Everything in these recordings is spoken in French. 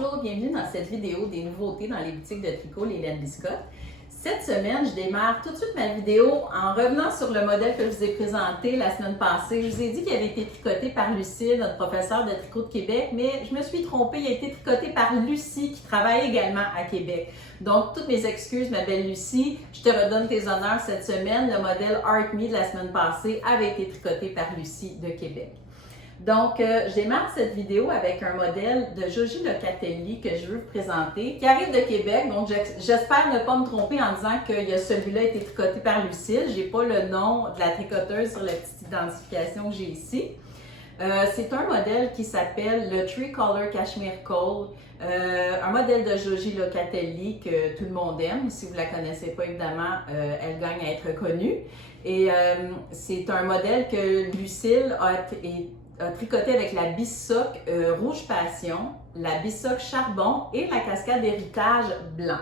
Bonjour, bienvenue dans cette vidéo des nouveautés dans les boutiques de tricot, les laines biscottes. Cette semaine, je démarre tout de suite ma vidéo en revenant sur le modèle que je vous ai présenté la semaine passée. Je vous ai dit qu'il avait été tricoté par Lucille, notre professeure de tricot de Québec, mais je me suis trompée, il a été tricoté par Lucie qui travaille également à Québec. Donc, toutes mes excuses, ma belle Lucie, je te redonne tes honneurs cette semaine. Le modèle Art Me de la semaine passée avait été tricoté par Lucie de Québec. Donc, je démarre cette vidéo avec un modèle de Joji Locatelli que je veux vous présenter, qui arrive de Québec. Donc, j'espère ne pas me tromper en disant que celui-là a été tricoté par Lucille. Je n'ai pas le nom de la tricoteuse sur la petite identification que j'ai ici. C'est un modèle qui s'appelle le Tree Color Cashmere Cold, un modèle de Joji Locatelli que tout le monde aime. Si vous ne la connaissez pas, évidemment, elle gagne à être connue. Et c'est un modèle que Lucille a tricoté avec la Bissock Rouge Passion, la Bissock Charbon et la cascade Héritage Blanc.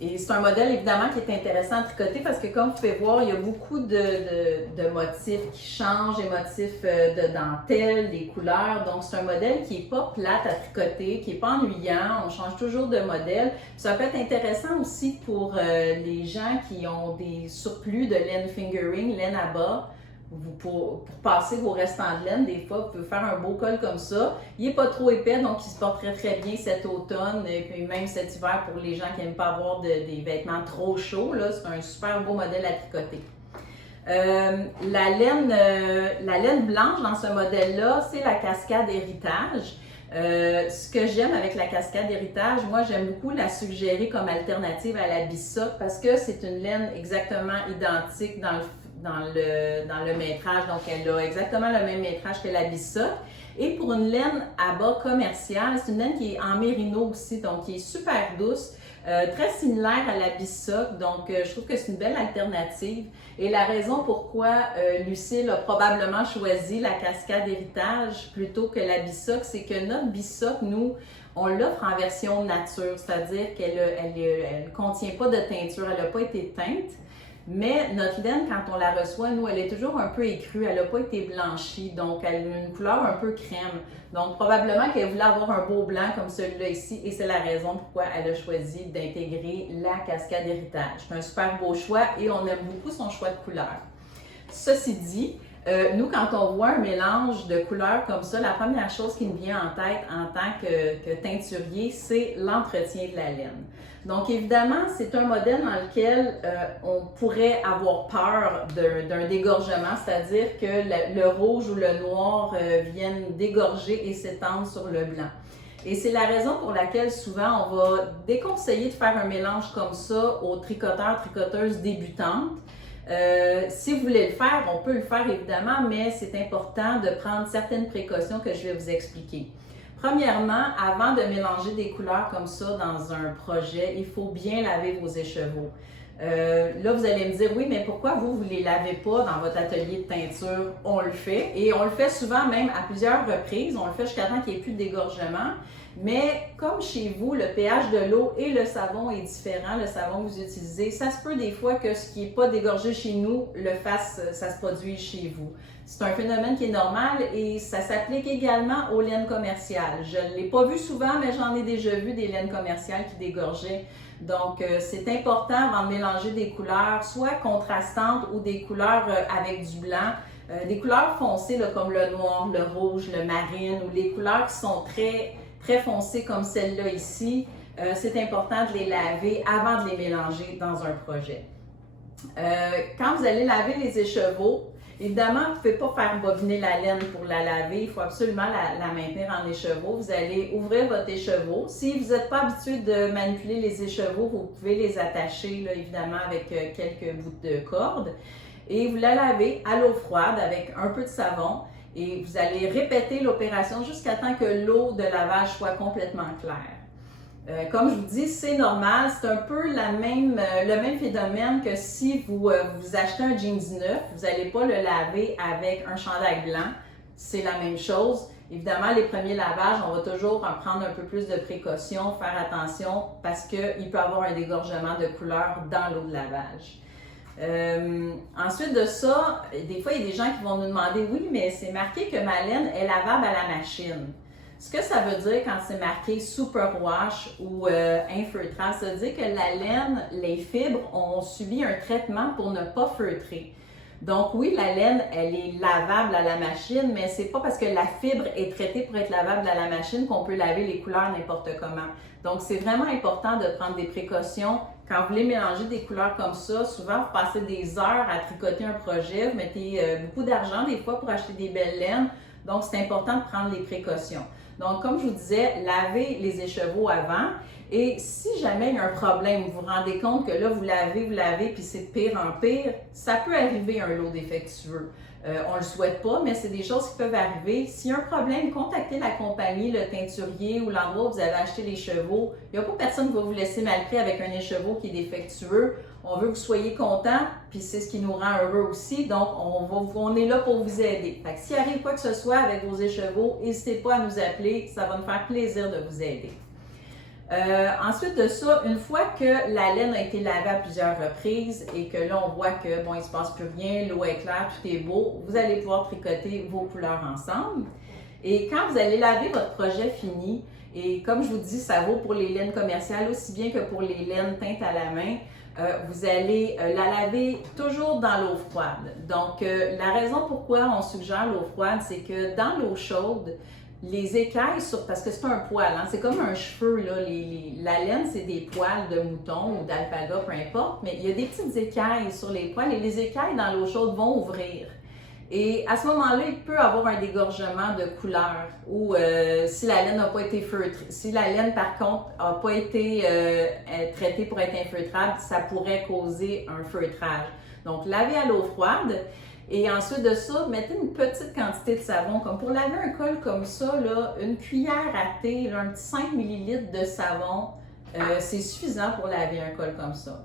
Et c'est un modèle évidemment qui est intéressant à tricoter parce que comme vous pouvez voir, il y a beaucoup de motifs qui changent, des motifs de dentelle, des couleurs. Donc c'est un modèle qui n'est pas plate à tricoter, qui n'est pas ennuyant, on change toujours de modèle. Ça peut être intéressant aussi pour les gens qui ont des surplus de laine fingering, laine à bas. Pour passer vos restants de laine, des fois, vous pouvez faire un beau col comme ça. Il n'est pas trop épais, donc il se porterait très bien cet automne et puis même cet hiver pour les gens qui n'aiment pas avoir des vêtements trop chauds. C'est un super beau modèle à tricoter. La laine blanche dans ce modèle-là, c'est la cascade Héritage. Ce que j'aime avec la cascade Héritage, moi j'aime beaucoup la suggérer comme alternative à la Bissock parce que c'est une laine exactement identique dans le métrage, donc elle a exactement le même métrage que la Bissock. Et pour une laine à bas commerciale, c'est une laine qui est en mérino aussi, donc qui est super douce, très similaire à la Bissock, donc je trouve que c'est une belle alternative. Et la raison pourquoi Lucille a probablement choisi la cascade Héritage plutôt que la Bissock, c'est que notre Bissock, nous, on l'offre en version nature, c'est-à-dire qu'elle ne contient pas de teinture, elle n'a pas été teinte. Mais notre laine, quand on la reçoit, nous, elle est toujours un peu écrue, elle n'a pas été blanchie, donc elle a une couleur un peu crème. Donc probablement qu'elle voulait avoir un beau blanc comme celui-là ici, et c'est la raison pourquoi elle a choisi d'intégrer la cascade Héritage. C'est un super beau choix et on aime beaucoup son choix de couleur. Ceci dit, nous, quand on voit un mélange de couleurs comme ça, la première chose qui me vient en tête en tant que teinturier, c'est l'entretien de la laine. Donc, évidemment, c'est un modèle dans lequel on pourrait avoir peur d'un dégorgement, c'est-à-dire que le rouge ou le noir viennent dégorger et s'étendre sur le blanc. Et c'est la raison pour laquelle souvent on va déconseiller de faire un mélange comme ça aux tricoteurs, tricoteuses débutantes. Si vous voulez le faire, on peut le faire évidemment, mais c'est important de prendre certaines précautions que je vais vous expliquer. Premièrement, avant de mélanger des couleurs comme ça dans un projet, il faut bien laver vos écheveaux. Là, vous allez me dire, oui, mais pourquoi vous ne les lavez pas dans votre atelier de teinture? On le fait et on le fait souvent même à plusieurs reprises. On le fait jusqu'à temps qu'il n'y ait plus de dégorgement. Mais comme chez vous, le pH de l'eau et le savon est différent, le savon que vous utilisez, ça se peut des fois que ce qui n'est pas dégorgé chez nous, ça se produit chez vous. C'est un phénomène qui est normal et ça s'applique également aux laines commerciales. Je ne l'ai pas vu souvent, mais j'en ai déjà vu des laines commerciales qui dégorgeaient. Donc, c'est important avant de mélanger des couleurs, soit contrastantes ou des couleurs avec du blanc. Des couleurs foncées là, comme le noir, le rouge, le marine ou les couleurs qui sont très foncées comme celle-là ici, c'est important de les laver avant de les mélanger dans un projet. Quand vous allez laver les écheveaux, évidemment, vous ne pouvez pas faire bobiner la laine pour la laver, il faut absolument la maintenir en écheveau. Vous allez ouvrir votre écheveau. Si vous n'êtes pas habitué de manipuler les écheveaux, vous pouvez les attacher là, évidemment avec quelques bouts de corde. Et vous la lavez à l'eau froide avec un peu de savon. Et vous allez répéter l'opération jusqu'à temps que l'eau de lavage soit complètement claire. Comme je vous dis, c'est normal, c'est un peu le même phénomène que si vous achetez un jeans neuf, vous n'allez pas le laver avec un chandail blanc, c'est la même chose. Évidemment, les premiers lavages, on va toujours en prendre un peu plus de précautions, faire attention parce qu'il peut y avoir un dégorgement de couleur dans l'eau de lavage. Ensuite de ça, des fois, il y a des gens qui vont nous demander « Oui, mais c'est marqué que ma laine est lavable à la machine. » Ce que ça veut dire quand c'est marqué superwash ou infeutrage, ça veut dire que la laine, les fibres ont subi un traitement pour ne pas feutrer. Donc oui, la laine, elle est lavable à la machine, mais c'est pas parce que la fibre est traitée pour être lavable à la machine qu'on peut laver les couleurs n'importe comment. Donc c'est vraiment important de prendre des précautions. Quand vous voulez mélanger des couleurs comme ça, souvent vous passez des heures à tricoter un projet, vous mettez beaucoup d'argent des fois pour acheter des belles laines, donc c'est important de prendre les précautions. Donc, comme je vous disais, lavez les écheveaux avant. Et si jamais il y a un problème, vous vous rendez compte que là, vous lavez, puis c'est de pire en pire, ça peut arriver un lot défectueux. On ne le souhaite pas, mais c'est des choses qui peuvent arriver. S'il y a un problème, contactez la compagnie, le teinturier ou l'endroit où vous avez acheté l'écheveau. Il n'y a pas personne qui va vous laisser mal pris avec un écheveau qui est défectueux. On veut que vous soyez content, puis c'est ce qui nous rend heureux aussi. Donc, on est là pour vous aider. Fait que s'il arrive quoi que ce soit avec vos écheveaux, n'hésitez pas à nous appeler. Ça va nous faire plaisir de vous aider. Ensuite de ça, une fois que la laine a été lavée à plusieurs reprises et que là, on voit que, bon, il ne se passe plus rien, l'eau est claire, tout est beau, vous allez pouvoir tricoter vos couleurs ensemble. Et quand vous allez laver votre projet fini, et comme je vous dis, ça vaut pour les laines commerciales aussi bien que pour les laines teintes à la main, vous allez la laver toujours dans l'eau froide. Donc, la raison pourquoi on suggère l'eau froide, c'est que dans l'eau chaude, les écailles, parce que c'est un poil, hein, c'est comme un cheveu, là, la laine, c'est des poils de mouton ou d'alpaga, peu importe, mais il y a des petites écailles sur les poils et les écailles dans l'eau chaude vont ouvrir. Et à ce moment-là, il peut avoir un dégorgement de couleur ou si la laine n'a pas été feutrée. Si la laine, par contre, n'a pas été traitée pour être infeutrable, ça pourrait causer un feutrage. Donc, lavez à l'eau froide. Et ensuite de ça, mettez une petite quantité de savon. Comme pour laver un col comme ça, là, une cuillère à thé, là, un petit 5 ml de savon, c'est suffisant pour laver un col comme ça.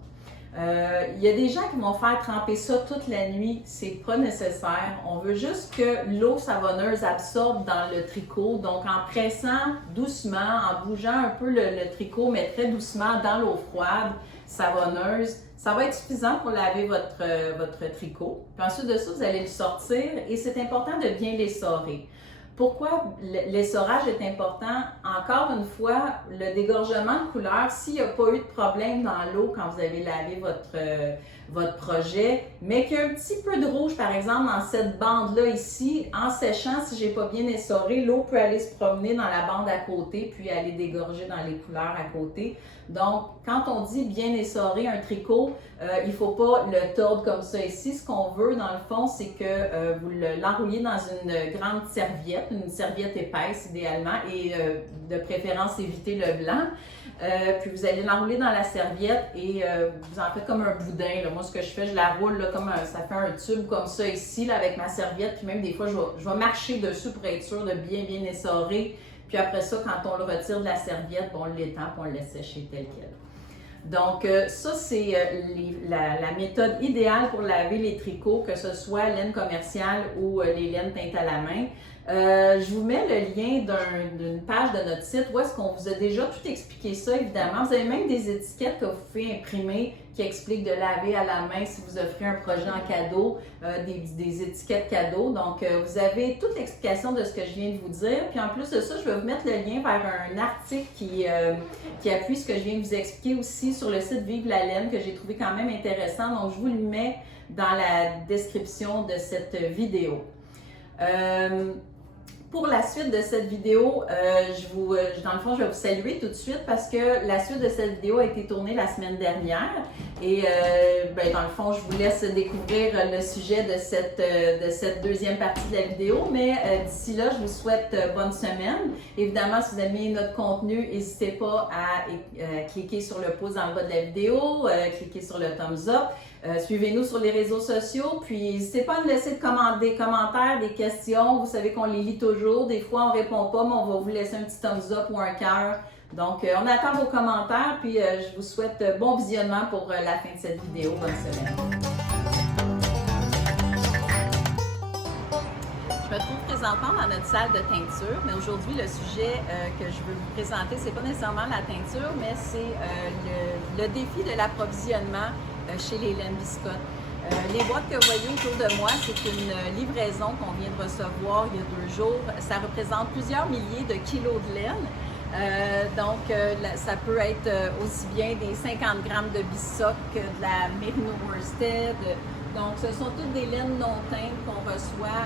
Il y a des gens qui vont faire tremper ça toute la nuit, c'est pas nécessaire. On veut juste que l'eau savonneuse absorbe dans le tricot. Donc en pressant doucement, en bougeant un peu le tricot, mais très doucement dans l'eau froide, savonneuse, ça va être suffisant pour laver votre tricot. Puis ensuite de ça, vous allez le sortir et c'est important de bien l'essorer. Pourquoi l'essorage est important? Encore une fois, le dégorgement de couleur, s'il n'y a pas eu de problème dans l'eau quand vous avez lavé votre projet, mais qu'il y a un petit peu de rouge, par exemple, dans cette bande-là ici, en séchant, si je n'ai pas bien essoré, l'eau peut aller se promener dans la bande à côté, puis aller dégorger dans les couleurs à côté. Donc, quand on dit bien essorer un tricot, il ne faut pas le tordre comme ça ici. Ce qu'on veut, dans le fond, c'est que vous l'enrouliez dans une grande serviette, une serviette épaisse idéalement, et de préférence éviter le blanc. Puis vous allez l'enrouler dans la serviette et vous en faites comme un boudin. Là. Moi, ce que je fais, je la roule là, comme ça fait un tube comme ça ici là, avec ma serviette. Puis même des fois, je vais marcher dessus pour être sûr de bien essorer. Puis après ça, quand on le retire de la serviette, on l'étend et on le laisse sécher tel quel. Donc, ça, c'est la méthode idéale pour laver les tricots, que ce soit laine commerciale ou les laines teintes à la main. Je vous mets le lien d'une page de notre site où est-ce qu'on vous a déjà tout expliqué ça, évidemment. Vous avez même des étiquettes que vous pouvez imprimer qui expliquent de laver à la main si vous offrez un projet en cadeau, des étiquettes cadeaux. Donc, vous avez toute l'explication de ce que je viens de vous dire. Puis en plus de ça, je vais vous mettre le lien vers un article qui appuie ce que je viens de vous expliquer aussi sur le site Vive la laine que j'ai trouvé quand même intéressant. Donc, je vous le mets dans la description de cette vidéo. Pour la suite de cette vidéo, dans le fond, je vais vous saluer tout de suite parce que la suite de cette vidéo a été tournée la semaine dernière. Et dans le fond, je vous laisse découvrir le sujet de cette deuxième partie de la vidéo. Mais d'ici là, je vous souhaite bonne semaine. Évidemment, si vous aimez notre contenu, n'hésitez pas à cliquer sur le pouce dans le bas de la vidéo, cliquer sur le thumbs up. Suivez-nous sur les réseaux sociaux, puis n'hésitez pas à nous laisser des commentaires, des questions. Vous savez qu'on les lit toujours. Des fois, on ne répond pas, mais on va vous laisser un petit thumbs up ou un cœur. Donc, on attend vos commentaires, puis je vous souhaite bon visionnement pour la fin de cette vidéo. Bonne semaine. Je me trouve présentement dans notre salle de teinture, mais aujourd'hui, le sujet que je veux vous présenter, c'est pas nécessairement la teinture, mais c'est le défi de l'approvisionnement chez les laines biscottes. Les boîtes que vous voyez autour de moi, c'est une livraison qu'on vient de recevoir il y a 2 jours. Ça représente plusieurs milliers de kilos de laine. Ça peut être aussi bien des 50 grammes de bissoc que de la Merino Worsted. Donc, ce sont toutes des laines non teintes qu'on reçoit.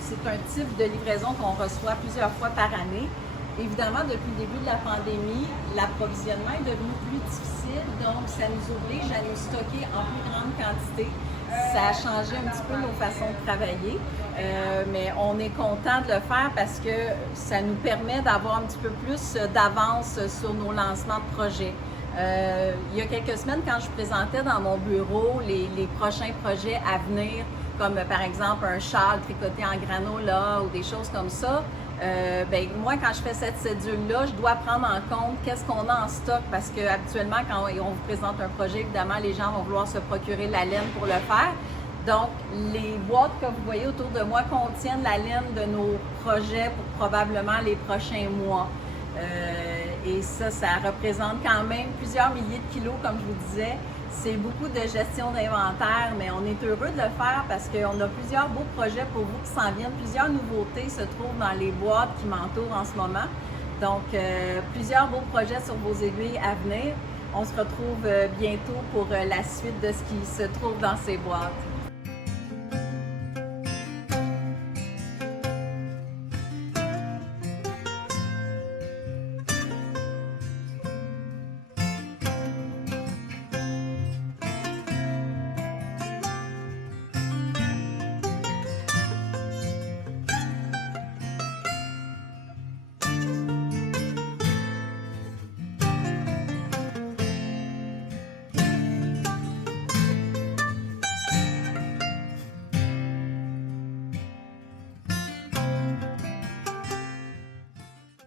C'est un type de livraison qu'on reçoit plusieurs fois par année. Évidemment, depuis le début de la pandémie, l'approvisionnement est devenu plus difficile, donc ça nous oblige à nous stocker en plus grande quantité. Ça a changé un petit peu nos façons de travailler, mais on est content de le faire parce que ça nous permet d'avoir un petit peu plus d'avance sur nos lancements de projets. Il y a quelques semaines, quand je présentais dans mon bureau les prochains projets à venir, comme par exemple un châle tricoté en granola ou des choses comme ça, moi, quand je fais cette cédule-là, je dois prendre en compte qu'est-ce qu'on a en stock parce que habituellement, quand on vous présente un projet, évidemment, les gens vont vouloir se procurer la laine pour le faire. Donc, les boîtes que vous voyez autour de moi contiennent la laine de nos projets pour probablement les prochains mois. Et ça représente quand même plusieurs milliers de kilos, comme je vous disais. C'est beaucoup de gestion d'inventaire, mais on est heureux de le faire parce qu'on a plusieurs beaux projets pour vous qui s'en viennent. Plusieurs nouveautés se trouvent dans les boîtes qui m'entourent en ce moment. Donc, plusieurs beaux projets sur vos aiguilles à venir. On se retrouve bientôt pour la suite de ce qui se trouve dans ces boîtes.